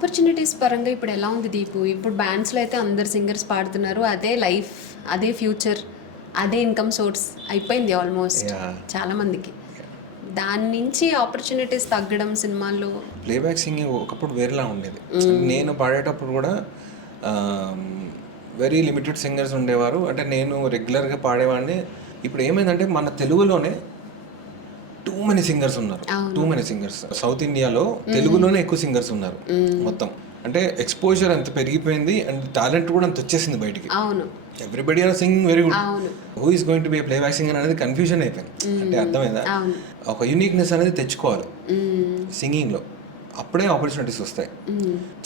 Opportunities పరంగా ఇప్పుడు ఎలా ఉంది దీపు? ఇప్పుడు బ్యాండ్స్‌లో అయితే అందరు సింగర్స్ పాడుతున్నారు. అదే లైఫ్, అదే ఫ్యూచర్, అదే ఇన్‌కమ్ సోర్స్ అయిపోయింది ఆల్మోస్ట్ యాహ్! చాలా మందికి. దాని నుంచి ఆపర్చునిటీస్ తగ్గడం సినిమాల్లో. ప్లేబ్యాక్ సింగింగ్ ఒకప్పుడు వేరేలా ఉండేది. నేను పాడేటప్పుడు కూడా వెరీ లిమిటెడ్ సింగర్స్ ఉండేవారు. అంటే నేను రెగ్యులర్గా పాడేవాడిని. ఇప్పుడు ఏమైందంటే మన తెలుగులోనే టూ మెనీ సింగర్స్ ఉన్నారు. టూ మెనీ సింగర్స్ సౌత్ ఇండియాలో తెలుగులోనే ఎక్కువ సింగర్స్ ఉన్నారు మొత్తం. అంటే ఎక్స్పోజర్ అంత పెరిగిపోయింది అండ్ టాలెంట్ కూడా అంత వచ్చేసింది బయటికి. అవును. Everybody are singing very good. అవును. Who is going to be playback singer అనేది కన్ఫ్యూజన్ అయిపోయింది. అంటే అర్థమైందా? అవును. ఒక యూనిక్నెస్ అనేది తెచ్చుకోవాలి సింగింగ్లో, అప్పుడే ఆపర్చునిటీస్ వస్తాయి.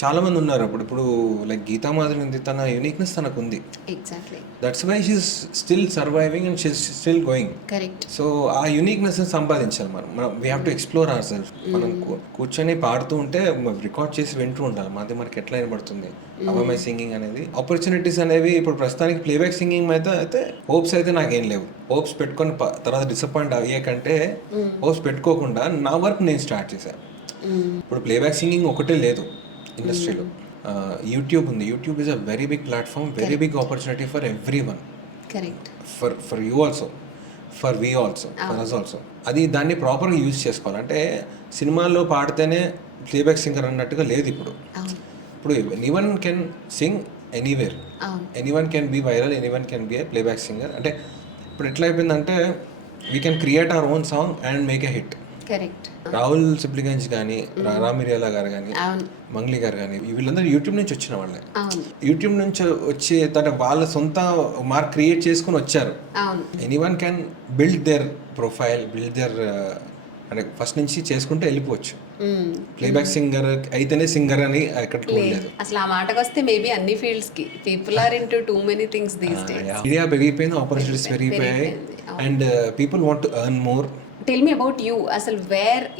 చాలా మంది ఉన్నారు ఇప్పుడు లైక్ గీతా మాధురి ఉంది, తన యూనిక్నెస్ తనకు ఉంది. Exactly. That's why she's still surviving and she's still going. Correct. So ఆ యూనిక్నెస్ సంపాదించాలి మనం we have to explore our self. మనం కూర్చొని పాడుతూ ఉంటే రికార్డ్ చేసి వింటూ ఉండాలి, మాది మనకి ఎట్లా వినబడుతుంది అవమై సింగింగ్ అనేది. ఆపర్చునిటీస్ అనేవి ఇప్పుడు ప్రస్తుతానికి ప్లేబ్యాక్ సింగింగ్ అయితే హోప్స్ అయితే నాకేం లేవు. హోప్స్ పెట్టుకొని తర్వాత డిసప్పాయింట్ అయ్యే కంటే హోప్స్ పెట్టుకోకుండా నా వర్క్ నేను స్టార్ట్ చేశాను. ఇప్పుడు ప్లేబ్యాక్ సింగింగ్ ఒకటే లేదు ఇండస్ట్రీలో. యూట్యూబ్ ఉంది. YouTube is a very big platform, very big opportunity for everyone. Correct. For you also, for we also, for us also. అది దాన్ని ప్రాపర్గా యూజ్ చేసుకోవాలి. అంటే సినిమాల్లో పాడితేనే ప్లేబ్యాక్ సింగర్ అన్నట్టుగా లేదు ఇప్పుడు. ఇప్పుడు anyone can sing anywhere, anyone can be viral, anyone can be a playback singer. అంటే ఇప్పుడు ఎట్లా అయిపోయిందంటే we can create our own song and make a hit. Correct. Rahul Sipligunj కానీ, రామిరియాలా గారు కానీ, మంగ్లీ గారు కానీ, వీళ్ళందరూ యూట్యూబ్ నుంచి వచ్చిన వాళ్ళే. యూట్యూబ్ నుంచి వచ్చి వాళ్ళ సొంత మార్క్ క్రియేట్ చేసుకుని వచ్చారు. Anyone can build there profile, build there అంటే ఫస్ట్ నుంచి చేసుకుంటే వెళ్ళిపోవచ్చు. ప్లేబ్యాక్ సింగర్ అయితేనే సింగర్ అని ఎక్కడ లేదు. అసలు ఆ మాటకు వస్తే మేబీ అన్ని ఫీల్డ్స్ కి people are into too many things these days. India పెరిగిపోయింది, ఆపర్చునిటీస్ పెరిగిపోయాయి and people want to earn more. Tell me about you. అసలు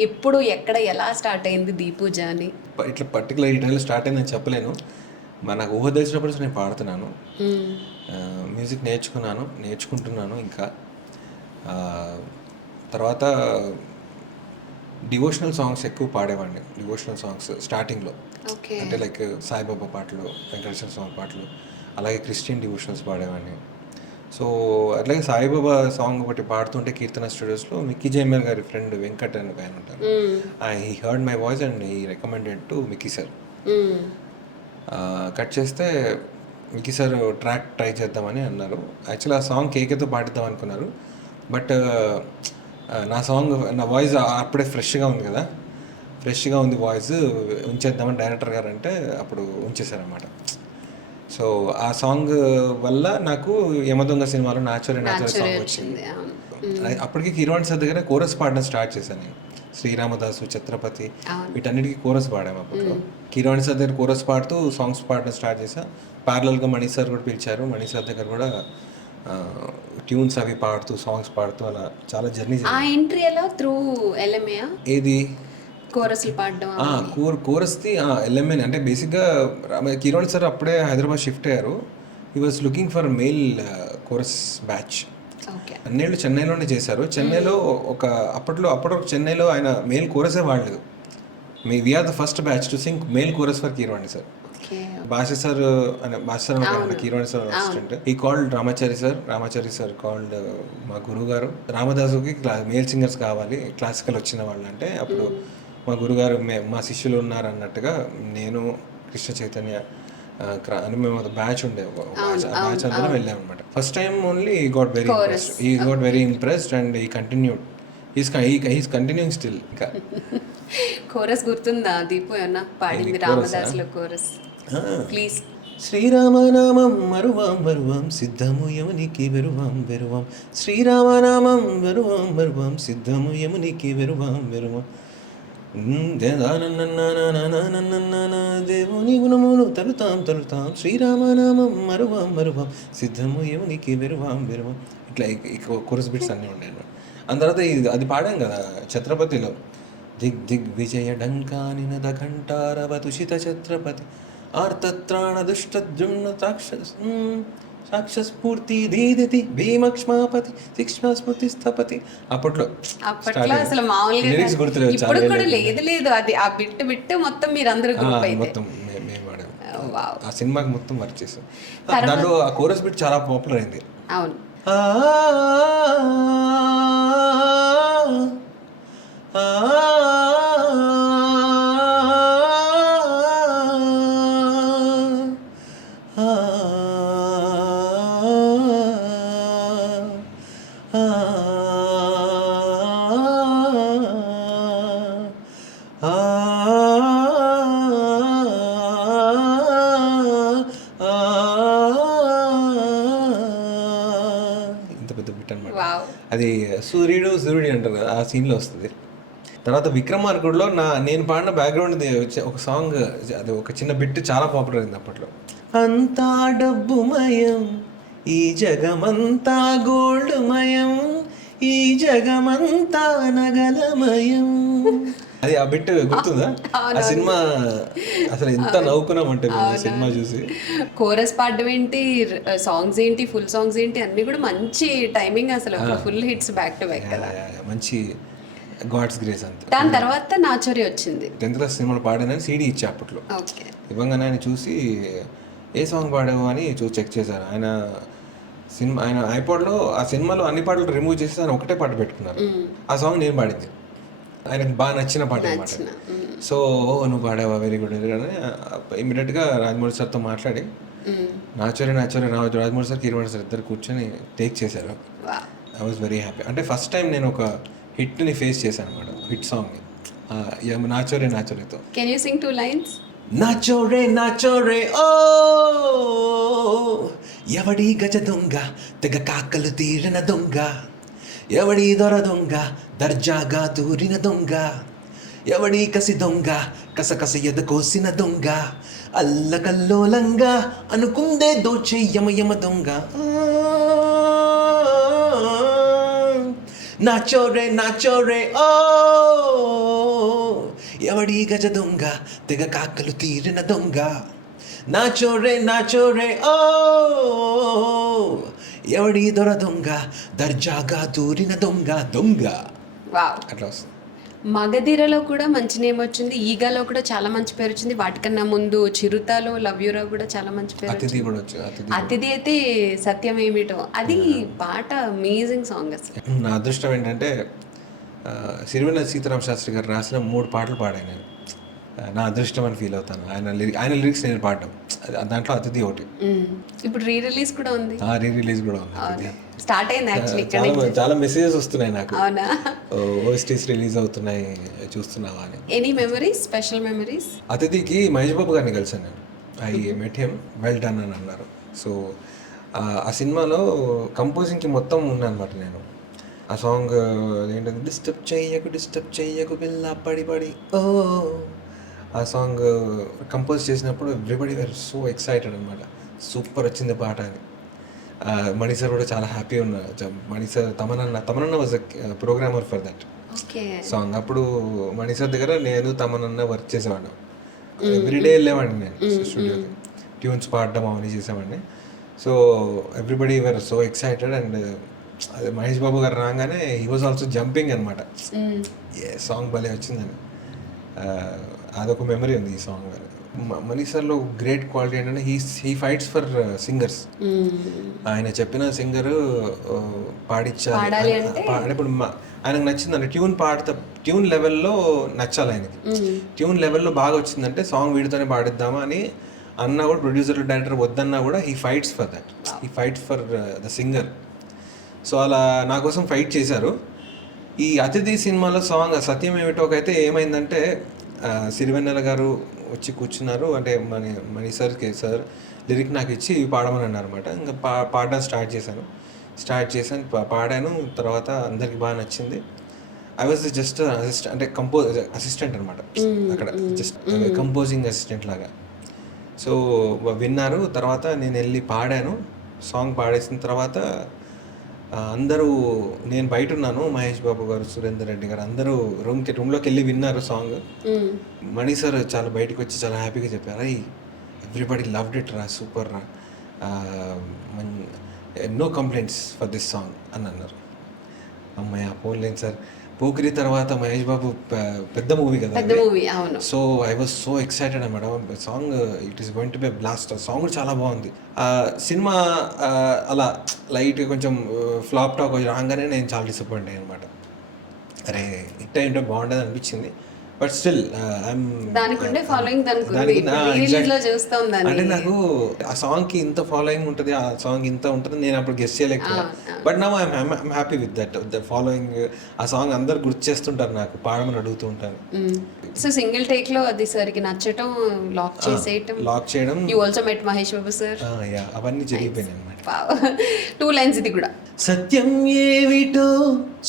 ఎప్పుడు ఎక్కడ ఎలా స్టార్ట్ అయింది దీపు జర్నీ? ఇట్లా పర్టికులర్ ఈ టైంలో స్టార్ట్ అయిందని చెప్పలేను. నాకు ఊహ తెలిసినప్పుడు నేను పాడుతున్నాను, మ్యూజిక్ నేర్చుకుంటున్నాను. ఇంకా తర్వాత డివోషనల్ సాంగ్స్ ఎక్కువ పాడేవాడిని. డివోషనల్ సాంగ్స్ స్టార్టింగ్లో అంటే లైక్ సాయిబాబా పాటలు, వెంకటేశ్వర స్వామి పాటలు, అలాగే క్రిస్టియన్ డివోషనల్స్ పాడేవాడిని. సో అట్లాగే సాయిబాబా సాంగ్ ఒకటి పాడుతుంటే కీర్తన స్టూడియోస్లో మిక్కీ జైమల్ గారి ఫ్రెండ్ వెంకట్ అని ఆయన ఉంటారు. He heard my voice and he recommended to Mickey sir. Cut చేస్తే మిక్కీ సార్ ట్రాక్ ట్రై చేద్దామని అన్నారు. యాక్చువల్లీ ఆ సాంగ్ కేకేతో పాడిద్దాం అనుకున్నారు. బట్ నా వాయిస్ అప్పుడే ఫ్రెష్గా ఉంది కదా, ఫ్రెష్గా ఉంది వాయిస్, ఉంచేద్దామని డైరెక్టర్ గారు అంటే అప్పుడు ఉంచేశారనమాట. సో ఆ సాంగ్ వల్ల నాకు యమదొంగ సినిమాలో న్యాచురల్ సాంగ్ వచ్చింది. అప్పటికి కీరవాణి సార్ దగ్గర కోరస్ పాడడం స్టార్ట్ చేశాను నేను. శ్రీరామదాసు, ఛత్రపతి, వీటన్నిటికీ కోరస్ పాడాము అప్పట్లో. కీరవాణి సార్ దగ్గర కోరస్ పాడుతూ సాంగ్స్ పాడడం స్టార్ట్ చేశా. ప్యారలల్గా మణి సార్ కూడా పిలిచారు. మణి సార్ దగ్గర కూడా ట్యూన్స్ అవి పాడుతూ, సాంగ్స్ పాడుతూ అలా చాలా జర్నీ. ఆ ఎంట్రీ ఎలా త్రూ ఎల్ఎంఏ? ఏది కోరస్లు పాడడం? కోరస్ది ఎల్ఎంఏ. అంటే బేసిక్గా కిరణ్ సార్ అప్పుడే హైదరాబాద్ షిఫ్ట్ అయ్యారు. He was looking for male chorus batch. అన్నేళ్ళు చెన్నైలోనే చేశారు. చెన్నైలో అప్పట్లో చెన్నైలో ఆయన మెయిల్ కోరసే వాడలేదు. We are the first batch to sing male chorus for Keeravani sir. భాష సార్ కీరవాణి సార్ అసిస్టెంట్. ఈ కాల్డ్ రామాచారి సార్ కాల్డ్ మా గురువు గారు. రామదాసుకి మేల్ సింగర్స్ కావాలి క్లాసికల్ వచ్చిన వాళ్ళు అంటే అప్పుడు మా గురుగారు మా శిష్యులు ఉన్నారు అన్నట్టుగా నేను, కృష్ణ చైతన్య అని మేము బ్యాచ్ ఉండే బ్యాచ్ అందరం వెళ్ళాం అనమాట. ఫస్ట్ టైం ఓన్లీ ఈ గాట్ వెరీ ఇంప్రెస్డ్ అండ్ ఈ కంటిన్యూడ్. He's continuing still. ఇంకా కోరస్ గుర్తుందా దీపు? ఏమన్నా పాడింది రామదాసులో కోరస్ ప్లీజ్? శ్రీరామనామం మరువాం సిద్ధము యమునికి వెరువాం శ్రీరామనామం వెరువాం సిద్ధము యమునికి వెరువాం దేవుని గుణమును తలుతాం శ్రీరామనామం మరువాం సిద్ధము యమునికి వెరువాం. ఇట్లా కోరస్ బిట్స్ అన్నీ ఉండే. అంత తర్వాత అది పాడాం కదా ఛత్రపతిలో. దిగ్ విజయ డంకాని నద ఘంటారవ తుషిత ఛత్రపతి ఆర్తత్రాణ దుష్టద్యుమ్న తాక్ష సాక్షస్ఫూర్తి దీదితి భీమక్ష్మాపతి శిక్ష్మాస్మృతి స్థపతి. అప్పట్లో అసలు మామూలుగా లిరిక్స్ గుర్తులేవు. ఇప్పుడు కూడా లేదు అది ఆ బిట్టు మొత్తం మీరు అందరూ గ్రూప్ అయితే మొత్తం మేము వాడాము. ఆ సినిమాకి మొత్తం వర్క్ చేసాం. దాంట్లో ఆ కోరస్ బిట్ చాలా పాపులర్ అయింది. అవును. ఇంత పెద్ద బిట్ అనమాట. వావ్. అది సూర్యుడు అంటారు కదా, ఆ సీన్లో వస్తుంది. తర్వాత విక్రమార్కుడులో నేను పాడిన బ్యాక్గ్రౌండ్ ఒక సాంగ్, అది ఒక చిన్న బిట్ చాలా పాపులర్ అయింది అప్పట్లో. అంతా డబ్బుమయం ఈ జగమంతా గోల్డ్మయం ఈ జగమంతా నగలమయం. అది ఆ బిట్ గుర్తుందా? ఆ సినిమా అసలు ఎంత నవ్వుకున్నామంటే మేము సినిమా చూసి. కోరస్ పాడడం ఏంటి, సాంగ్స్ ఏంటి, ఫుల్ సాంగ్స్ ఏంటి, అన్ని కూడా మంచి టైమింగ్, అసలు full hits back to back కదా. మంచి గాడ్స్ గ్రేస్ అంతే. దాని తర్వాత నాచోరి వచ్చింది. 10th క్లాస్ సినిమాలు పాడానని సీడీ ఇచ్చా అప్పట్లో. ఓకే. ఇవ్వగానే ఆయన చూసి ఏ సాంగ్ పాడావు అని చూసి చెక్ చేశారు. ఆయన ఐపాడ్లో ఆ సినిమాలో అన్ని పాటలు రిమూవ్ చేసి ఆయన ఒకటే పాట పెట్టుకున్నారు. ఆ సాంగ్ నేను పాడింది. ఆయనకు బాగా నచ్చిన పాట అనమాట. సో నువ్వు పాడావా, వెరీ గుడ్ అని ఇమీడియట్గా రాజమౌళి సార్తో మాట్లాడి నాచోరే రాజమౌళి సార్, కీరవాణి సార్ ఇద్దరు కూర్చొని టేక్ చేశారు. I was very happy. అంటే ఫస్ట్ టైం నేను ఒక హిట్ని ఫేస్ చేశాను అనమాట, హిట్ సాంగ్ని నాచోరేతో. Can you sing 2 lines? నాచోరే ఓ ఎవడి గజ దొంగ తెగ కాకలు తీరిన దొంగ, ఎవడి దొర దొంగ దర్జాగా దూరిన దొంగ, ఎవడి కసి దొంగ కసకస ఎద కోసిన దొంగ, అల్లకల్లోలంగా అనుకుందే దోచే యమ దొంగ. నాచోరే ఓ ఎవడి గజ దొంగ తెగ కాకలు తీరిన దొంగ, నాచోరే ఓ ఎవడి దొర దొంగ దర్జాగా దూరిన దొంగ. వావ్. అట్లా వస్తుంది. మగధీరలో కూడా మంచి నేమ్ వచ్చింది, ఈగాలో కూడా చాలా మంచి పేరు వచ్చింది, వాటికన్నా ముందు చిరుతలో లవ్ యూలో కూడా చాలా మంచి పేరు అతిథి వచ్చింది. కూడా వచ్చి అతిథి అయితే సత్యం ఏమిటో, అది పాట అమేజింగ్ సాంగ్ అసలు. నా అదృష్టం ఏంటంటే సిరివెన్నెల సీతారామ శాస్త్రి గారు రాసిన 3 పాటలు పాడాను నేను. నా అదృష్టం అని ఫీల్ అవుతాను. ఆయన లిరిక్స్ నేను పాడడం, దాంట్లో అతిథి ఒకటి. ఇప్పుడు రీ రిలీజ్ కూడా ఉంది. రిలీజ్ కూడా ఉంది. స్టార్ట్ అయింది యాక్చువల్లీ. చాలా మెసేజెస్ వస్తున్నాయి నాకు. అవునా? ఓఎస్టీస్ రిలీజ్ అవుతున్నాయి చూస్తున్నావా అని. Any memories, special memories? అతిథికి మహేష్ బాబు గారిని కలిసాను నేను. I met him, well done అని అన్నారు. సో ఆ సినిమాలో కంపోజింగ్కి మొత్తం ఉన్నానమాట నేను. ఆ సాంగ్ ఏంటంటే డిస్టర్బ్ చెయ్యకు పిల్ల పడి ఓ, ఆ సాంగ్ కంపోజ్ చేసినప్పుడు ఎవ్రీబడి వేర్ సో ఎక్సైటెడ్ అనమాట. సూపర్ వచ్చింది పాట అని. మణి సార్ కూడా చాలా హ్యాపీ ఉన్నారు. మణి సార్ తమనన్న was programmer for that song. అప్పుడు మణి సార్ దగ్గర నేను తమనన్న వర్క్ చేసేవాడు. ఎవ్రీడే వెళ్ళేవాడిని నేను స్టూడియోకి, ట్యూన్స్ పాడడం అవన్నీ చేసేవాడిని. So everybody were so excited. And అదే మహేష్ బాబు గారు రాగానే హీ వాజ్ ఆల్సో జంపింగ్ అనమాట. ఏ సాంగ్ భలే వచ్చిందని. అదొక మెమరీ ఉంది ఈ సాంగ్. మనీ సార్లో గ్రేట్ క్వాలిటీ ఏంటంటే హీ ఫైట్స్ ఫర్ సింగర్స్. ఆయన చెప్పిన సింగరు పాడించాలి. ఇప్పుడు ఆయనకు నచ్చిందంటే ట్యూన్ లెవెల్లో నచ్చాలి ఆయనకి. ట్యూన్ లెవెల్లో బాగా వచ్చిందంటే సాంగ్ వీడితోనే పాడిద్దామా అని అన్నా కూడా, ప్రొడ్యూసర్ డైరెక్టర్ వద్దన్నా కూడా he fights for that. He fights for the singer. So అలా నా కోసం ఫైట్ చేశారు. ఈ అతిథి సినిమాలో సాంగ్ సత్యం ఏమిటోకైతే ఏమైందంటే సిరివెన్నెల గారు వచ్చి కూర్చున్నారు. అంటే మణి సార్కి సార్ లిరిక్ నాకు ఇచ్చి పాడమని అన్నారు అనమాట. ఇంకా పాడడం స్టార్ట్ చేశాను, పాడాను. తర్వాత అందరికి బాగా నచ్చింది. ఐ వాజ్ జస్ట్ అంటే అసిస్టెంట్ అనమాట అక్కడ, జస్ట్ కంపోజింగ్ అసిస్టెంట్ లాగా. సో విన్నారు. తర్వాత నేను వెళ్ళి పాడాను. సాంగ్ పాడేసిన తర్వాత అందరూ, నేను బయట ఉన్నాను, మహేష్ బాబు గారు, సురేందర్ రెడ్డి గారు అందరూ రూమ్లోకి వెళ్ళి విన్నారు సాంగ్. మణి సార్ చాలా బయటకు వచ్చి చాలా హ్యాపీగా చెప్పారు, ఎవ్రీబడి లవ్డ్ ఇట్ రా, సూపర్ రా no complaints for this song అని అన్నారు. అమ్మాయి పోలేను సార్. పోకిరి తర్వాత మహేష్ బాబు పెద్ద మూవీ కదా, పెద్ద మూవీ, అవును. So I was so excited madam. Song it is going to B blast. Song చాలా బాగుంది. సినిమా అలా లైట్ కొంచెం ఫ్లాప్ టాక్ రాగానే నేను చాలా డిసప్పాయింట్ అయ్యాను అనమాట. అరే హిట్ అయింటే బాగుండేది అనిపించింది. బట్ స్టిల్ దానికుండే ఫాలోయింగ్ అంటే నాకు ఆ సాంగ్ కి ఇంత ఫాలోయింగ్ ఉంటుంది, ఆ సాంగ్ ఇంత ఉంటుంది, నేను అప్పుడు గెస్ట్ చేయలేకపోయా. But now I'm happy with that the following. ఆ సాంగ్ అందరు గుర్తు చేస్తుంటారు, నాకు పాడమని అడుగుతూ ఉంటారు. సో సింగిల్ టేక్ లో అది సార్కి నచ్చటం, లాక్ చేయడం. You also met Mahesh Babu sir. అవన్నీ జరిగిపోయినాయి అన్నమాట. 2 lines ఇది కూడా. సత్యం ఏమిటో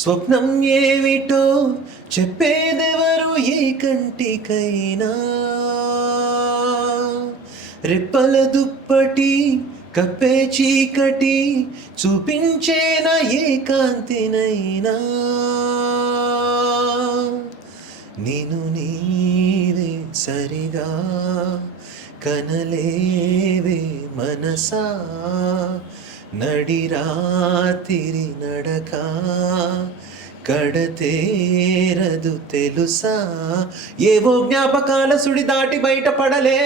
స్వప్నం ఏమిటో చెప్పేదెవరు ఏ కంటికైనా, రెప్పల దుప్పటి కప్పే చీకటి చూపించేన ఏ కాంతినైనా, నేను నీవే సరిగా కనలేవే మనసా, నడిరాతిరి నడక కడతేరదు తెలుసా, ఏవో జ్ఞాపకాల సుడి దాటి బయటపడలేవా,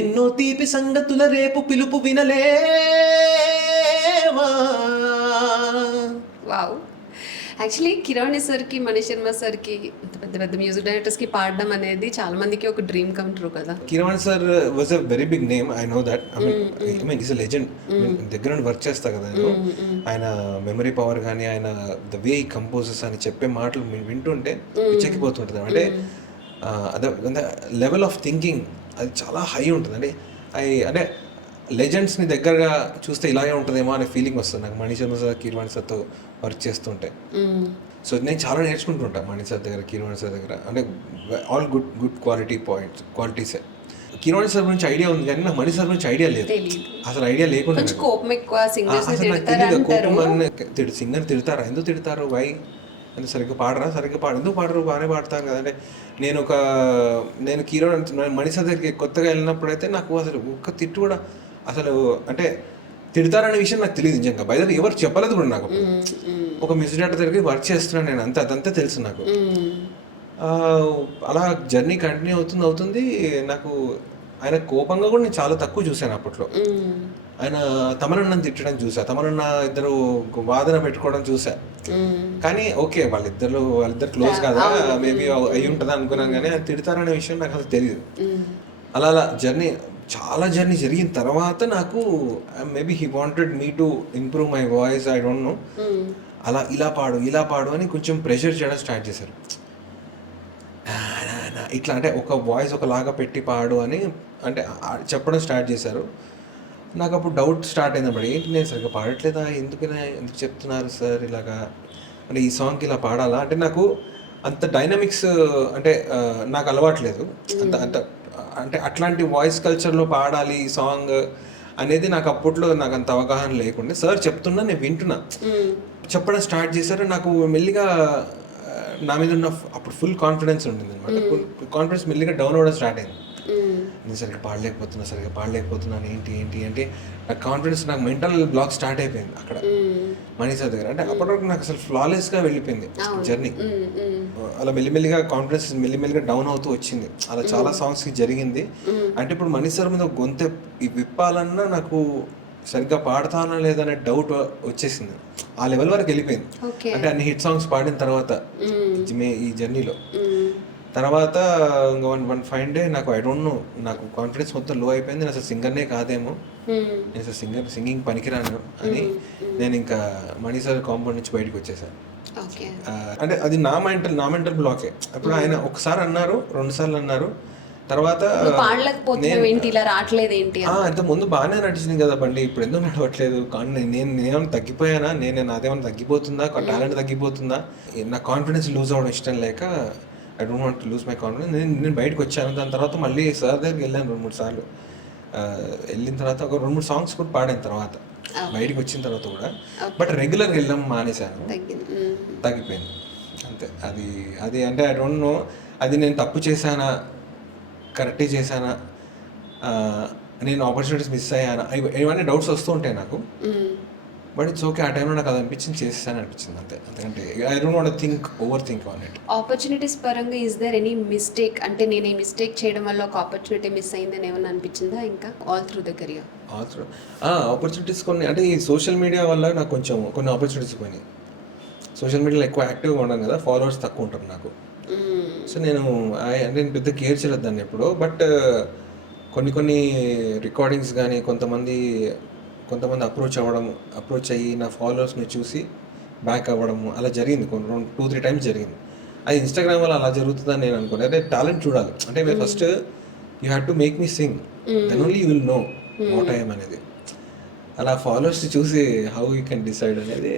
ఎన్నో తీపి సంగతుల రేపు పిలుపు వినలేవా. వావ్. యాక్చువల్లీ కిరణ్ సార్కి, మనీష్ శర్మ సార్కి, పెద్ద పెద్ద మ్యూజిక్ డైరెక్టర్స్కి పాడడం అనేది చాలా మందికి ఒక డ్రీమ్ కమ్ ట్రూ కదా. Kiran sir was a very big name, I know that. I mean is a legend. దగ్గర నుండి వర్క్ చేస్తా కదా నేను. ఆయన మెమరీ పవర్ కానీ, ఆయన ద వే కంపోజెస్ అని చెప్పే మాటలు వింటుంటే పిచ్చెక్కిపోతుంటుంది. అంటే అదే లెవెల్ ఆఫ్ థింకింగ్ అది చాలా హై ఉంటుంది. అంటే లెజెండ్స్ని దగ్గరగా చూస్తే ఇలాగే ఉంటుందేమో అనే ఫీలింగ్ వస్తుంది నాకు మనీష్ శర్మ సార్, కీరవాణి సార్తో వర్క్ చేస్తుంటే. సో నేను చాలా నేర్చుకుంటుంటాను మనీష్ సార్ దగ్గర, కీరవాణి సార్ దగ్గర. అంటే ఆల్ గుడ్ క్వాలిటీసే. కీరవాణి సార్ గురించి ఐడియా ఉంది కానీ నాకు మనీష్ సార్ గురించి ఐడియా లేదు, అసలు ఐడియా లేకుండా. సింగర్ తిడతారా, ఎందుకు తిడతారు, వై అంటే సరిగ్గా పాడరా, ఎందుకు పాడరు, బాగానే పాడతాను కదా. అంటే నేను కీరవాణి మనీష్ సార్ దగ్గరికి కొత్తగా వెళ్ళినప్పుడైతే నాకు అసలు ఒక్క తిట్టు కూడా అసలు అంటే తిడతారనే విషయం నాకు తెలియదు నిజంగా. బయట ఎవరు చెప్పలేదు కూడా నాకు. ఒక మ్యూజిక్ డైరెక్టర్ దగ్గరికి వర్క్ చేస్తున్నాను నేను, అదంతా తెలుసు నాకు. అలా జర్నీ కంటిన్యూ అవుతుంది. నాకు ఆయన కోపంగా కూడా నేను చాలా తక్కువ చూశాను అప్పట్లో. ఆయన తమనన్నని తిట్టడం చూసా, తమనన్న ఇద్దరు వాదన పెట్టుకోవడం చూసా. కానీ ఓకే వాళ్ళిద్దరు క్లోజ్ కదా, మేబీ అయి ఉంటుంది అనుకున్నాను. కానీ ఆయన తిడతారనే విషయం నాకు అసలు తెలియదు. అలా చాలా జర్నీ జరిగిన తర్వాత నాకు maybe he wanted me to improve my voice, I don't know. అలా ఇలా పాడు అని కొంచెం ప్రెషర్ చేయడం స్టార్ట్ చేశారు. ఇట్లా అంటే ఒక వాయిస్ ఒకలాగా పెట్టి పాడు అని అంటే చెప్పడం స్టార్ట్ చేశారు. నాకు అప్పుడు డౌట్ స్టార్ట్ అయింది అన్నమాట. ఏంటి నేను సరిగ్గా పాడట్లేదా, ఎందుకు చెప్తున్నారు సార్ ఇలాగా, అంటే ఈ సాంగ్కి ఇలా పాడాలా, అంటే నాకు అంత డైనమిక్స్ అంటే నాకు అలవాట్లేదు. అంత అంటే అట్లాంటి వాయిస్ కల్చర్లో పాడాలి ఈ సాంగ్ అనేది నాకు అప్పట్లో నాకు అంత అవగాహన లేకుండా. సార్ చెప్తున్నా, నేను వింటున్నా, చెప్పడం స్టార్ట్ చేశారు. నాకు మెల్లిగా నా మీద ఉన్న అప్పుడు ఫుల్ కాన్ఫిడెన్స్ ఉంటుంది అనమాట. కాన్ఫిడెన్స్ మెల్లిగా డౌన్ అవ్వడం స్టార్ట్ అయింది. నేను సరిగ్గా పాడలేకపోతున్నాను ఏంటి అంటే నాకు కాన్ఫిడెన్స్, నాకు మెంటల్ బ్లాక్ స్టార్ట్ అయిపోయింది అక్కడ మనీష్ సార్ దగ్గర. అంటే అప్పటివరకు నాకు అసలు ఫ్లాలెస్గా వెళ్ళిపోయింది జర్నీ. అలా మెల్లిమెల్లిగా కాన్ఫిడెన్స్ మెల్లిమెల్లిగా డౌన్ అవుతూ వచ్చింది. అలా చాలా సాంగ్స్కి జరిగింది. అంటే ఇప్పుడు మనీష్ సార్ మీద గొంతె విప్పాలన్నా నాకు సరిగ్గా పాడతానా లేదనే డౌట్ వచ్చేసింది. ఆ లెవెల్ వరకు వెళ్ళిపోయింది. అంటే అన్ని హిట్ సాంగ్స్ పాడిన తర్వాత ఈ జర్నీలో. తర్వాత ఇంకా వన్ ఫైన్ డే నాకు ఐ డోంట్ నో, నాకు కాన్ఫిడెన్స్ మొత్తం లో అయిపోయింది. నేను అసలు సింగర్నే కాదేమో, నేను అసలు సింగింగ్ పనికిరాను అని నేను ఇంకా మణి సార్ కాంపౌండ్ నుంచి బయటకు వచ్చేసాను. అంటే అది నా మెంటల్ బ్లాకే. అప్పుడు ఆయన ఒకసారి అన్నారు, 2 సార్లు అన్నారు. తర్వాత ఇంత ముందు బాగానే నడిచింది కదా బండి, ఇప్పుడు ఎందుకు నడవట్లేదు, నేనేమైనా తగ్గిపోయానా, నాదేమైనా తగ్గిపోతుందా, టాలెంట్ తగ్గిపోతుందా, నా కాన్ఫిడెన్స్ లూజ్ అవ్వడం ఇష్టం లేక I don't want to lose my confidence. నేను బయటకు వచ్చాను. దాని తర్వాత మళ్ళీ సార్ దగ్గరికి వెళ్ళాను 2-3 సార్లు. వెళ్ళిన తర్వాత ఒక 2-3 సాంగ్స్ కూడా పాడిన తర్వాత బయటకు వచ్చిన తర్వాత కూడా. బట్ రెగ్యులర్గా వెళ్ళాం మానేశాను, తగ్గిపోయింది అంతే. అది అంటే ఐ డోంట్ నో, అది నేను తప్పు చేశానా, కరెక్టే చేశానా నేను ఆపర్చునిటీస్ మిస్ అయ్యాను ఇవన్నీ డౌట్స్ వస్తూ ఉంటాయి నాకు. బట్ ఇట్స్ ఓకే, ఆ టైంలో నాకు అది అనిపించింది, చేస్తాను అనిపించింది అంతే. అంతకంటే I don't want think over think on it. Opportunities పరంగా ఈజ్ దేర్ ఎనీ మిస్టేక్, అంటే నేను ఈ మిస్టేక్ చేయడం వల్ల ఒక ఆపర్చునిటీ మిస్ అయిందని ఏమన్నా అనిపించిందా ఇంకా all through the career? Opportunities కొన్ని అంటే ఈ సోషల్ మీడియా వల్ల నాకు కొంచెం కొన్ని ఆపర్చునిటీస్ పోయినాయి. సోషల్ మీడియాలో ఎక్కువ యాక్టివ్గా ఉన్నాను కదా, ఫాలోవర్స్ తక్కువ ఉంటారు నాకు. సో నేను పెద్ద కేర్ చేయలేదు దాన్ని ఎప్పుడో. బట్ కొన్ని రికార్డింగ్స్ కానీ కొంతమంది అప్రోచ్ అయ్యి నా ఫాలోవర్స్ని చూసి బ్యాక్ అవ్వడము అలా జరిగింది. 2-3 టైమ్స్ జరిగింది. అది ఇన్స్టాగ్రామ్ వల్ల అలా జరుగుతుందని నేను అనుకోండి. అంటే టాలెంట్ చూడాలి. అంటే మీరు first you have to make me sing, then only you will know what I'm అనేది. అలా ఫాలోవర్స్ చూసి హౌ యూ కెన్ డిసైడ్ అనేది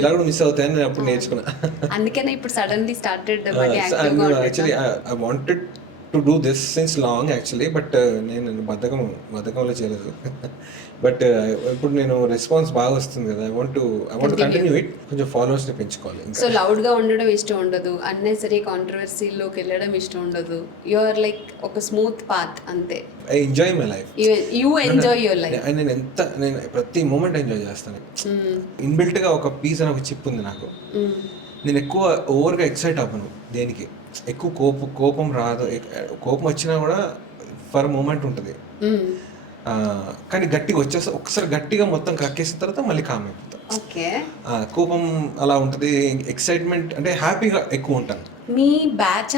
ఇలా కూడా మిస్ అవుతాయని నేను అప్పుడు నేర్చుకున్నా. అందుకనే ఇప్పుడు suddenly started actually I wanted to do this since long actually. But నేను బద్ధకంలో చేయలేదు. బట్ ఇప్పుడు నేను రెస్పాన్స్ బాగా వస్తుంది కదా, ఐ వాంట్ కంటిన్యూ ఇట్. కొంచెం ఫాలోవర్స్ని పెంచుకోవాలి. సో లౌడ్గా ఉండడం ఇష్టం ఉండదు, అన్నెసరీ కాంట్రవర్సీలోకి వెళ్ళడం ఇష్టం ఉండదు. యు ఆర్ లైక్ ఒక స్మూత్ పాత్ అంతే. I enjoy my life. You enjoy your life. నేను ప్రతి మూమెంట్ ఎంజాయ్ చేస్తాను. ఇన్బిల్ట్గా ఒక పీస్ అని ఒక చిప్ ఉంది నాకు. నేను ఎక్కువ ఓవర్గా ఎక్సైట్ అవ్వను దేనికి. ఎక్కువ కోపం రాదు. కోపం వచ్చినా కూడా ఫర్ మూమెంట్ ఉంటుంది. కానీ గట్టిగా ఒకసారి గట్టిగా మొత్తం కక్కేసిన తర్వాత మళ్ళీ కామ్ అయిపోతాను. కోపం అలా ఉంటుంది. ఎక్సైట్మెంట్ అంటే హ్యాపీగా ఎక్కువ ఉంటాను. మీ బ్యాచ్